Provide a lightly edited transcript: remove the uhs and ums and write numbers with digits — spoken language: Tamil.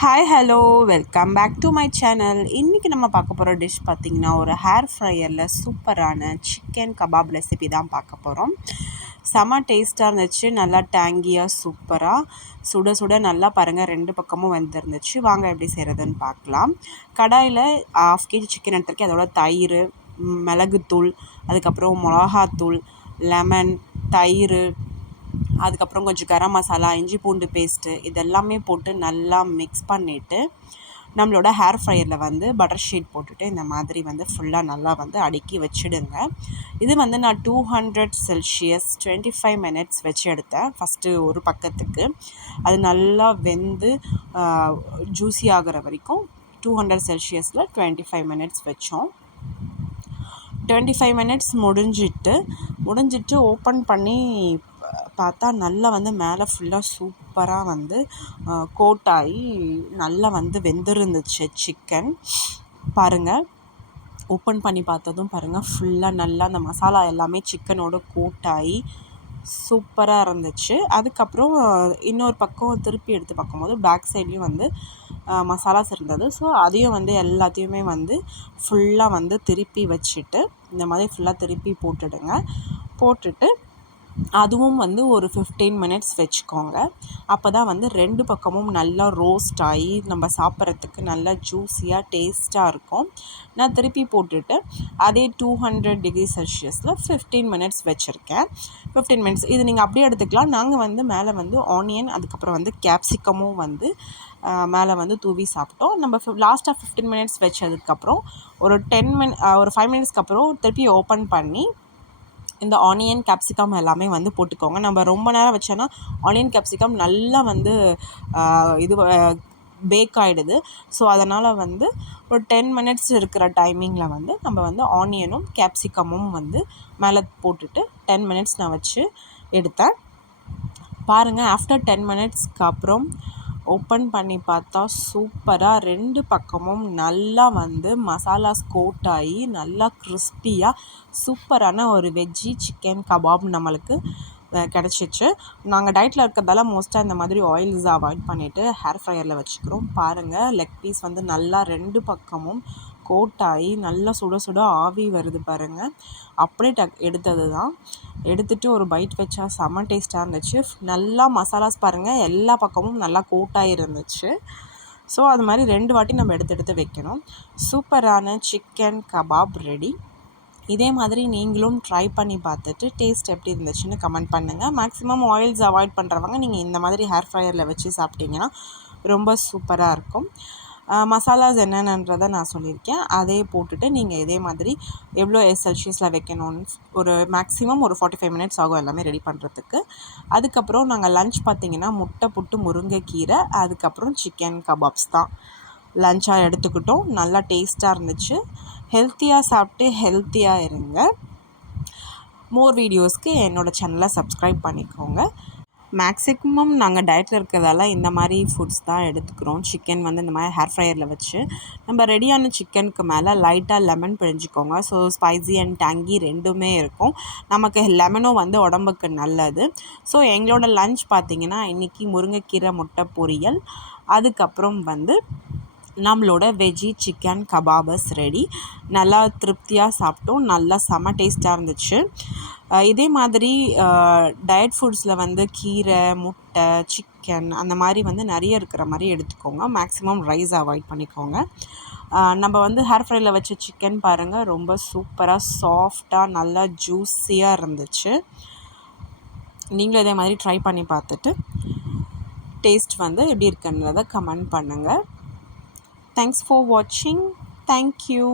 Hi hello welcome back to my channel. இன்றைக்கி நம்ம பார்க்க போகிற டிஷ் பார்த்திங்கன்னா ஒரு ஹேர் ஃப்ரையரில் சூப்பரான சிக்கன் கபாப் ரெசிபி தான் பார்க்க போகிறோம். செம டேஸ்ட்டாக இருந்துச்சு, நல்லா டேங்கியாக சூப்பராக சுட சுட நல்லா பாருங்கள், ரெண்டு பக்கமும் வந்துருந்துச்சு. வாங்க எப்படி செய்கிறதுன்னு பார்க்கலாம். கடாயில் 1/2 kg சிக்கன் எடுத்துருக்கேன். அதோட தயிர், மிளகுத்தூள், அதுக்கப்புறம் மிளகாத்தூள், லெமன், தயிர், அதுக்கப்புறம் கொஞ்சம் கரம் மசாலா, இஞ்சி பூண்டு பேஸ்ட்டு இதெல்லாமே போட்டு நல்லா மிக்ஸ் பண்ணிவிட்டு நம்மளோட ஹேர் ஃப்ரையரில் வந்து பட்டர் ஷீட் போட்டுட்டு இந்த மாதிரி வந்து ஃபுல்லாக நல்லா வந்து அடுக்கி வச்சுடுங்க. இது வந்து நான் 200 செல்சியஸ் 25 மினிட்ஸ் வச்சு எடுத்தேன். ஃபஸ்ட்டு ஒரு பக்கத்துக்கு அது நல்லா வெந்து ஜூஸி ஆகிற வரைக்கும் 200 செல்சியஸில் 25 மினிட்ஸ் வச்சோம். 25 மினிட்ஸ் முடிஞ்சிட்டு ஓப்பன் பண்ணி பார்த்தா நல்லா வந்து மேலே ஃபுல்லாக சூப்பராக வந்து கோட்டாகி நல்லா வந்து வெந்திருந்துச்சு சிக்கன். பாருங்கள், ஓப்பன் பண்ணி பார்த்ததும் பாருங்கள், ஃபுல்லாக நல்லா அந்த மசாலா எல்லாமே சிக்கனோட கோட்டாகி சூப்பராக இருந்துச்சு. அதுக்கப்புறம் இன்னொரு பக்கம் திருப்பி எடுத்து பார்க்கும்போது பேக் சைட்லேயும் வந்து மசாலாஸ் இருந்தது. ஸோ அதையும் வந்து எல்லாத்தையுமே வந்து ஃபுல்லாக வந்து திருப்பி வச்சுட்டு இந்த மாதிரி ஃபுல்லாக திருப்பி போட்டுட்டு அதுவும் வந்து ஒரு 15 மினிட்ஸ் வச்சுக்கோங்க. அப்போ தான் வந்து ரெண்டு பக்கமும் நல்லா ரோஸ்ட் ஆகி நம்ம சாப்பிட்றதுக்கு நல்லா ஜூஸியாக டேஸ்ட்டாக இருக்கும். நான் திருப்பி போட்டுட்டு அதே 200 டிகிரி செல்சியஸில் 15 மினிட்ஸ் வச்சுருக்கேன். 15 மினிட்ஸ் இது நீங்கள் அப்படியே எடுத்துக்கலாம். நாங்கள் வந்து மேலே வந்து ஆனியன், அதுக்கப்புறம் வந்து கேப்சிகமும் வந்து மேலே வந்து தூவி சாப்பிட்டோம். நம்ம லாஸ்ட்டாக 15 மினிட்ஸ் வச்சதுக்கப்புறம் ஒரு 5 மினிட்ஸ்க்கு அப்புறம் திருப்பி ஓப்பன் பண்ணி இந்த ஆனியன் கேப்சிகம் எல்லாமே வந்து போட்டுக்கோங்க. நம்ம ரொம்ப நேரம் வச்சோன்னா ஆனியன் கேப்சிகம் நல்லா வந்து இது பேக் ஆகிடுது. ஸோ அதனால் வந்து ஒரு 10 மினிட்ஸ் இருக்கிற டைமிங்கில் வந்து நம்ம வந்து ஆனியனும் கேப்சிகமும் வந்து மேலே போட்டுட்டு 10 மினிட்ஸ் நான் வச்சு எடுத்தேன். பாருங்கள், ஆஃப்டர் 10 மினிட்ஸ்க்கு அப்புறம் ஓப்பன் பண்ணி பார்த்தா சூப்பராக ரெண்டு பக்கமும் நல்லா வந்து மசாலாஸ் கோட் ஆகி நல்லா கிறிஸ்பியாக சூப்பரான ஒரு வெஜ்ஜி சிக்கன் கபாப் நம்மளுக்கு கிடச்சிச்சு. நாங்கள் டயட்டில் இருக்கிறதால மோஸ்ட்டாக இந்த மாதிரி ஆயில்ஸ் அவாய்ட் பண்ணிவிட்டு ஹேர் ஃப்ரையரில் வச்சுக்கிறோம். பாருங்கள், லெக் பீஸ் வந்து நல்லா ரெண்டு பக்கமும் கோட்டாகி நல்லா சுட சுட ஆவி வருது பாருங்கள். அப்படியே எடுத்தது தான். எடுத்துகிட்டு ஒரு பைட் வச்சா செம்ம டேஸ்ட்டாக இருந்துச்சு. நல்லா மசாலாஸ் பாருங்கள், எல்லா பக்கமும் நல்லா கோட்டாகி இருந்துச்சு. ஸோ அது மாதிரி 2 வாட்டி நம்ம எடுத்து வைக்கணும். சூப்பரான சிக்கன் கபாப் ரெடி. இதே மாதிரி நீங்களும் ட்ரை பண்ணி பார்த்துட்டு டேஸ்ட் எப்படி இருந்துச்சுன்னு கமெண்ட் பண்ணுங்கள். மேக்ஸிமம் ஆயில்ஸ் அவாய்ட் பண்ணுறவங்க நீங்கள் இந்த மாதிரி ஹேர் ஃப்ரையரில் வச்சு சாப்பிட்டிங்கன்னா ரொம்ப சூப்பராக இருக்கும். மசாலாஸ் என்னென்னன்றதை நான் சொல்லியிருக்கேன். அதே போட்டுட்டு நீங்கள் இதே மாதிரி எவ்வளோ செல்சியஸில் வைக்கணும்னு ஒரு மேக்ஸிமம் ஒரு 45 மினிட்ஸ் ஆகும் எல்லாமே ரெடி பண்ணுறதுக்கு. அதுக்கப்புறம் நாங்கள் லன்ச் பார்த்திங்கன்னா முட்டை புட்டு, முருங்கைக்கீரை, அதுக்கப்புறம் சிக்கன் கபாப்ஸ் தான் லன்ச்சாக எடுத்துக்கிட்டோம். நல்லா டேஸ்ட்டாக இருந்துச்சு. ஹெல்த்தியாக சாப்பிட்டு ஹெல்த்தியாக இருங்க. மோர் வீடியோஸ்க்கு என்னோடய சேனலை சப்ஸ்கிரைப் பண்ணிக்கோங்க. மேக்ஸிமம் நாங்கள் டயட்டில் இருக்கிறதால இந்த மாதிரி ஃபுட்ஸ் தான் எடுத்துக்கிறோம். சிக்கன் வந்து இந்த மாதிரி ஹேர் ஃப்ரையரில் வச்சு நம்ம ரெடியான சிக்கனுக்கு மேலே லைட்டாக லெமன் பிழிஞ்சிக்கோங்க. ஸோ ஸ்பைசி அண்ட் டேங்கி ரெண்டுமே இருக்கும். நமக்கு லெமனும் வந்து உடம்புக்கு நல்லது. ஸோ எங்களோட லன்ச் பார்த்திங்கன்னா இன்றைக்கி முருங்கைக்கீரை முட்டை பொரியல், அதுக்கப்புறம் வந்து நம்மளோட வெஜ்ஜி சிக்கன் கபாபஸ் ரெடி. நல்லா திருப்தியாக சாப்பிட்டோம். நல்லா செம டேஸ்ட்டாக இருந்துச்சு. இதே மாதிரி டயட் ஃபுட்ஸில் வந்து கீரை, முட்டை, சிக்கன் அந்த மாதிரி வந்து நிறைய இருக்கிற மாதிரி எடுத்துக்கோங்க. மேக்ஸிமம் ரைஸ் அவாய்ட் பண்ணிக்கோங்க. நம்ம வந்து ஹேர் ஃப்ரையில் வச்ச சிக்கன் பாருங்கள், ரொம்ப சூப்பராக சாஃப்டாக நல்லா ஜூஸியாக இருந்துச்சு. நீங்களும் இதே மாதிரி ட்ரை பண்ணி பார்த்துட்டு டேஸ்ட் வந்து எப்படி இருக்குன்றதை கமெண்ட் பண்ணுங்கள். Thanks for watching. Thank you.